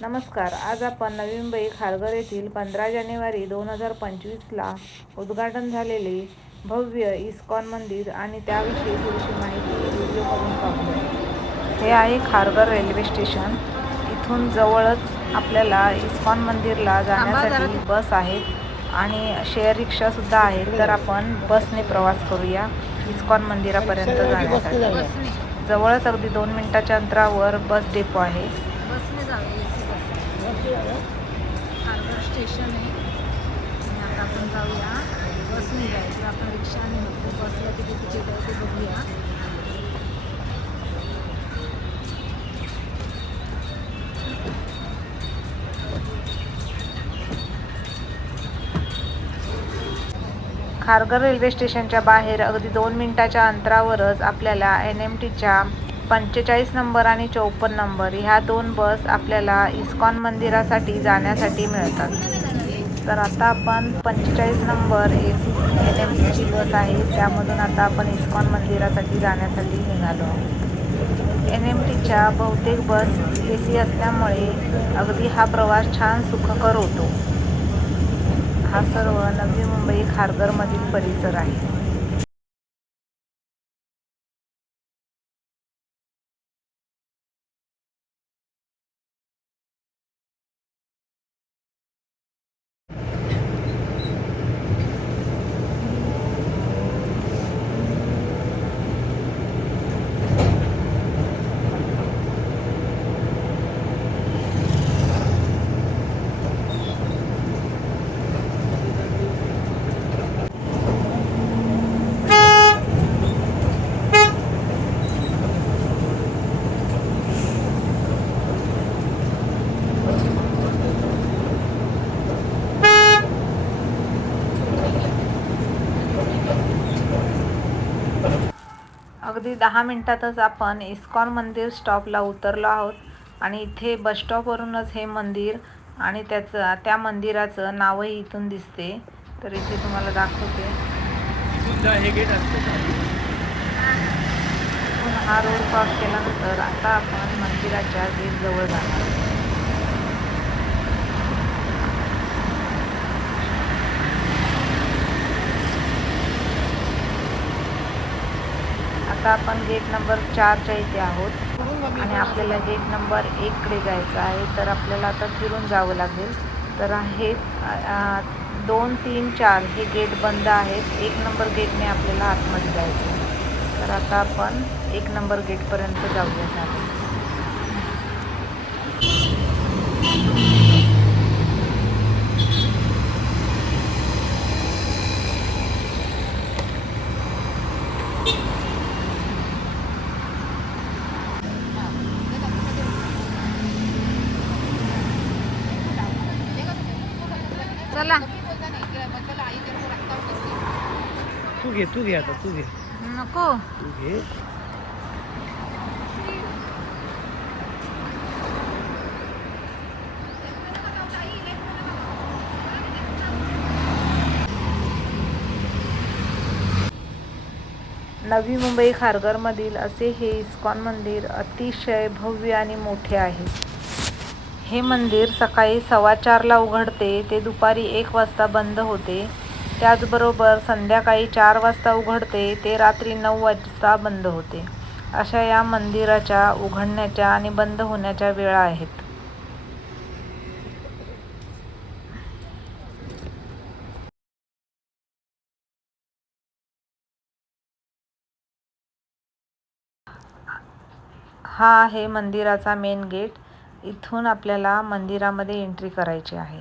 नमस्कार. आज आपण नवी मुंबई खारघर येथील 15 जानेवारी 2025ला उद्घाटन झालेले भव्य इस्कॉन मंदिर आणि त्याविषयी थोडीशी माहिती व्हिडिओमधून पाहूया. हे आहे खारघर रेल्वे स्टेशन. इथून जवळच आपल्याला इस्कॉन मंदिरला जाण्यासाठी बस आहेत आणि शेअर रिक्षा सुद्धा आहेत. तर आपण बसने प्रवास करूया इस्कॉन मंदिरापर्यंत जाण्यासाठी. जवळच अगदी 2 मिनिटाच्या अंतरावर बस डेपो आहे. बसने जाऊया. खारघर स्टेशन आहे आणि आता आपण जाऊया. बसने जायचं, आपण रिक्षाने होतो. बसला किती तिकीट आहे ते बघूया. खारघर रेल्वे स्टेशनच्या बाहेर अगदी 2 मिनिटाच्या अंतरावरच आपल्याला NMTच्या 45 नंबर आणि 54 नंबर ह्या 2 बस आपल्याला इस्कॉन मंदिरासाठी जाण्यासाठी मिळतात. तर आता आपण 45 नंबर NMTची बस आहे, त्यामधून आता आपण इस्कॉन मंदिरासाठी जाण्यासाठी निघालो आहोत. NMTच्या बहुतेक बस AC असल्यामुळे अगदी हा प्रवास छान सुखकर होतो. हा सर्व नवी मुंबई खारघरमधील परिसर आहे. अगदी 10 मिनिटातच आपण इस्कॉन मंदिर स्टॉपला उतरलो आहोत आणि इथे बस स्टॉपवरूनच हे मंदिर आणि त्या मंदिराचं नावही इथून दिसते. तर इथे तुम्हाला दाखवते. हा रोड क्रॉस केल्यानंतर आता आपण मंदिराच्या गेट जवळ जाणार आहोत. आता आपण गेट नंबर 4च्या इथे आहोत आणि आपल्याला गेट नंबर 1कडे जायचं आहे. तर आपल्याला आता फिरून जावं लागेल. तर हे 2, 3, 4 हे गेट बंद आहेत. 1 नंबर गेटने आपल्याला आतमध्ये जायचं आहे. तर आता आपण 1 नंबर गेटपर्यंत जाऊया चालेल. चला. तू घे आता तू घे. नको. तू घे. नवी मुंबई खारघरमधील असे हे इस्कॉन मंदिर अतिशय भव्य आणि मोठे आहे. हे मंदिर सकाळी 4:15ला उघडते ते दुपारी 1 वाजता बंद होते. त्याचबरोबर संध्याकाळी 4 वाजता उघडते ते रात्री 9 वाजता बंद होते. अशा या मंदिराच्या उघडण्याच्या आणि बंद होण्याच्या वेळा आहेत. हा आहे मंदिराचा मेन गेट. इथून आपल्याला मंदिरामध्ये एंट्री करायची आहे.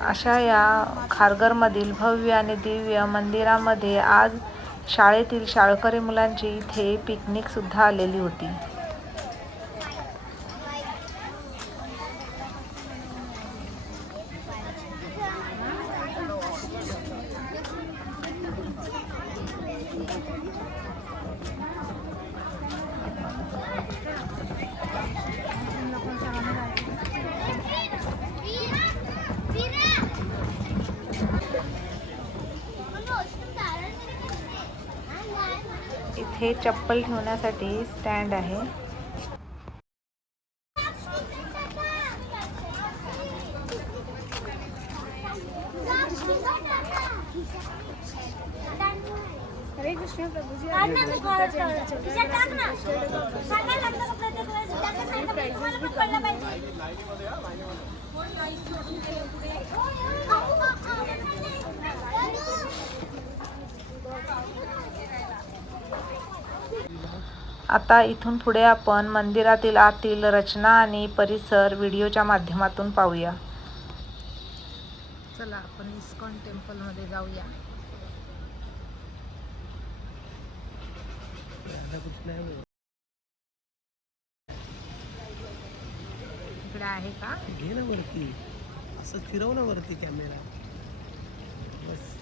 अशा या खारघरमधील भव्य आणि दिव्य मंदिरामध्ये आज शाळेतील शाळकरी मुलांची इथे पिकनिक सुद्धा आलेली होती. इथे चप्पल ठेवण्यासाठी स्टँड आहे. हरे कृष्ण प्रभूजी आता इथून पुढे आपण मंदिरातील आतील रचना आणि परिसर व्हिडिओच्या माध्यमातून पाहूया. चला आपण इस्कॉन टेम्पल मध्ये जाऊया. इकडे आहे का? घे ना वरती, असं फिरव ना वरती कॅमेरा. बस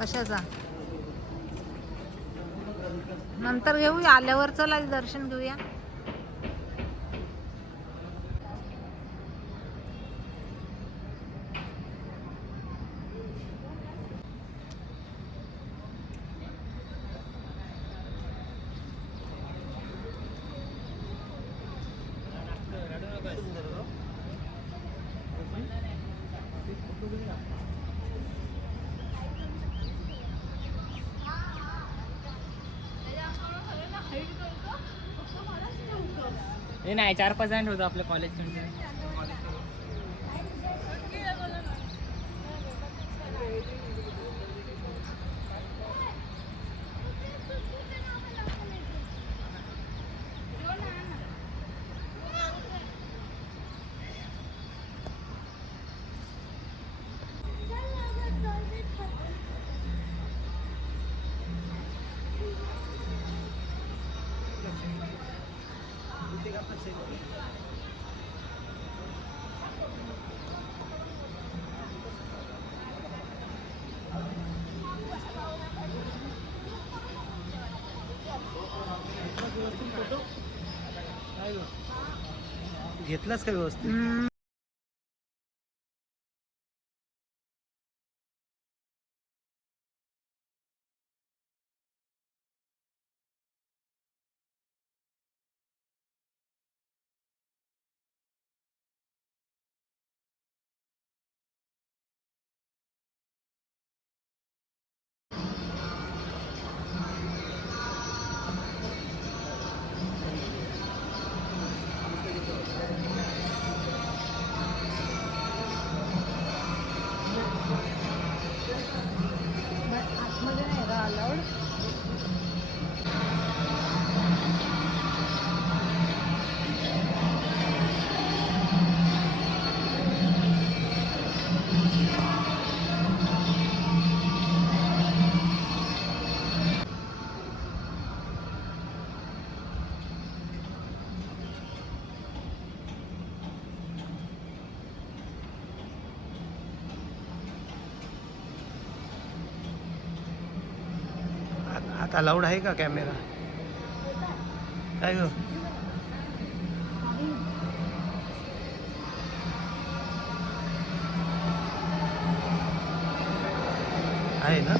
कशाचा? नंतर घेऊ, आल्यावर चला दर्शन घेऊया. हे नाही 4-5 जण होतं आपल्या कॉलेज. घेतलास का व्यवस्थित? आतमध्ये नाही का अलाउड? आता अलाउड आहे का कॅमेरा? काय ग? आहे ना?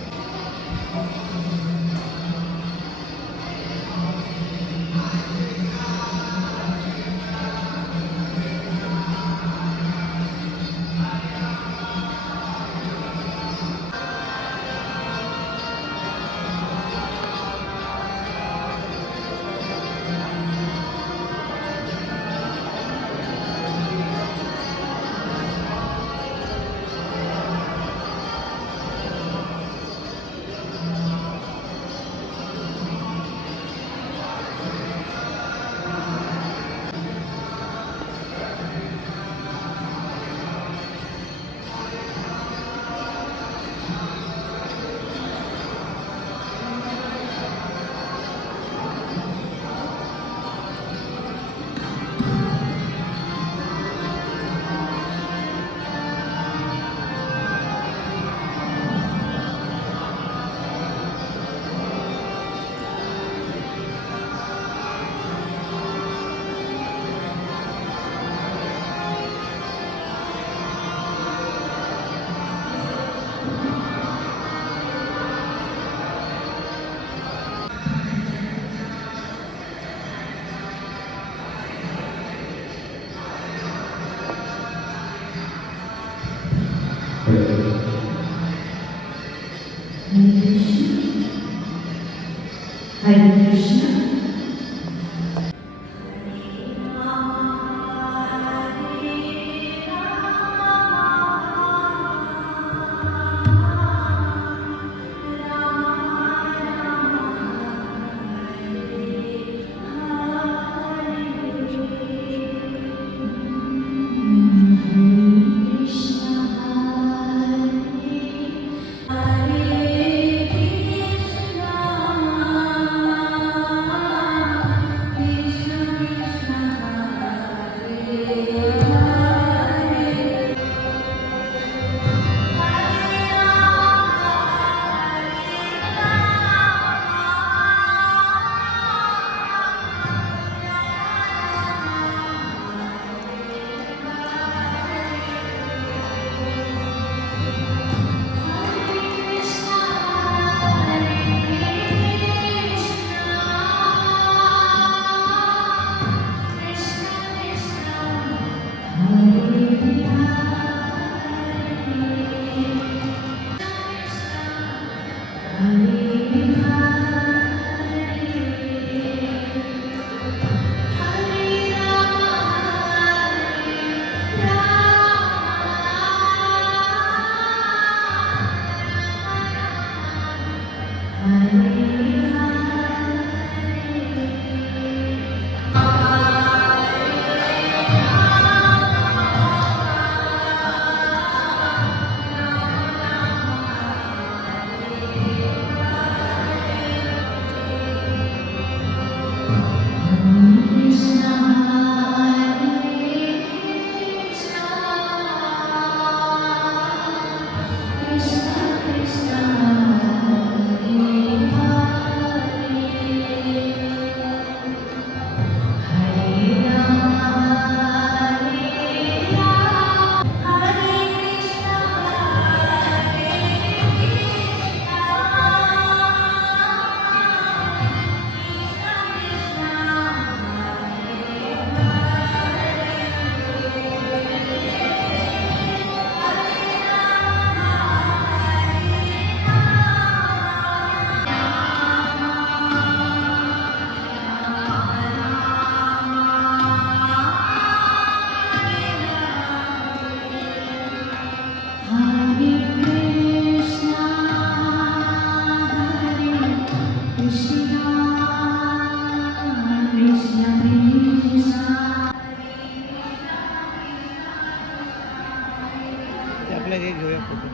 ते आपल्या हे घेऊया फोटो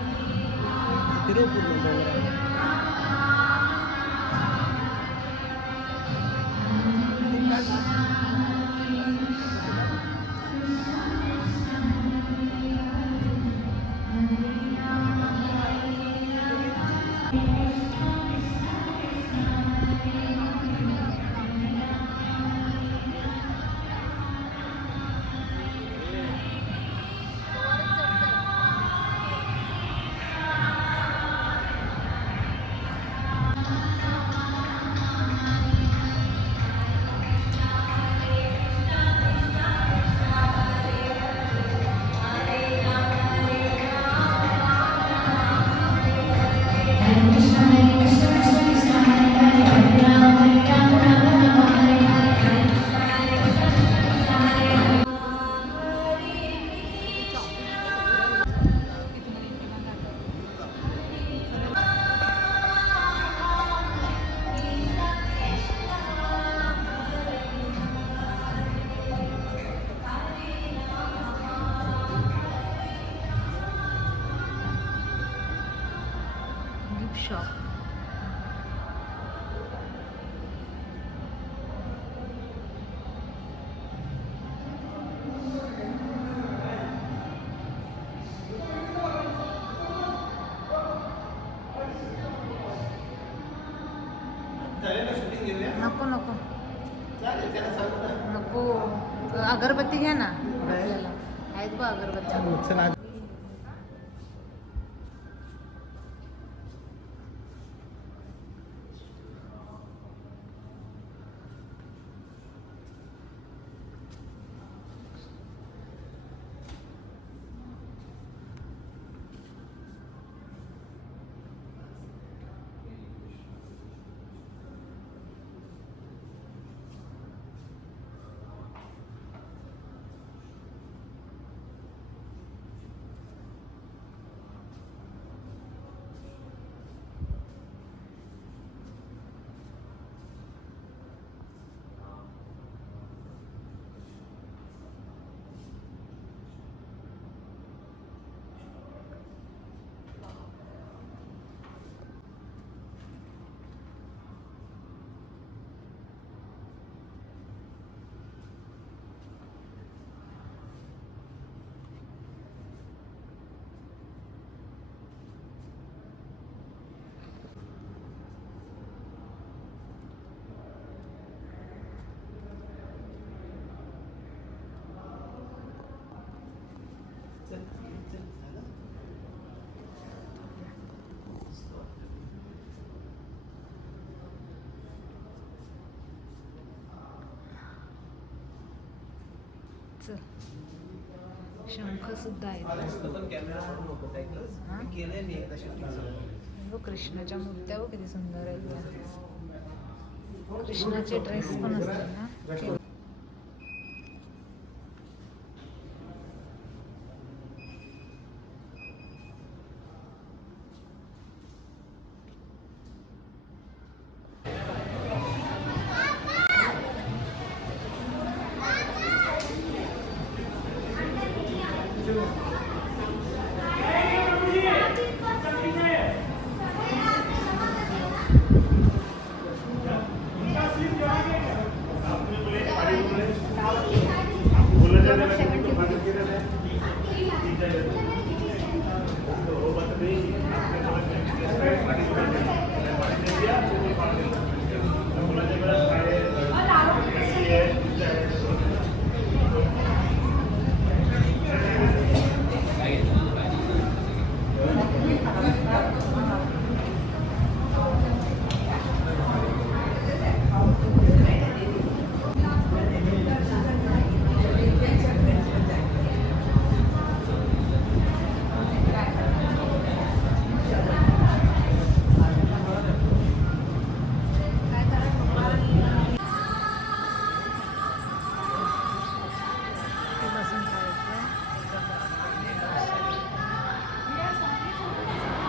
फिरव पूर्ण डोंगराला. शॉप नको नको नको अगरबत्ती घ्या ना आपल्याला आहेत बा अगरबत्ती चल. शंख सुद्धा आहेत. पण कॅमेरा नको हा? केलंय मी एकदा शूटिंग. बघ कृष्णाच्या मूर्त्या बघ किती सुंदर आहेत त्या. कृष्णाचे ड्रेस पण असतात ना ते.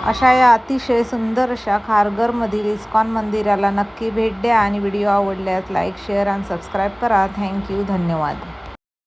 अशा या अतिशय सुंदर अशा खारघरमधील इस्कॉन मंदिराला नक्की भेट द्या आणि व्हिडिओ आवडल्यास लाईक शेअर आणि सबस्क्राईब करा. थँक्यू. धन्यवाद.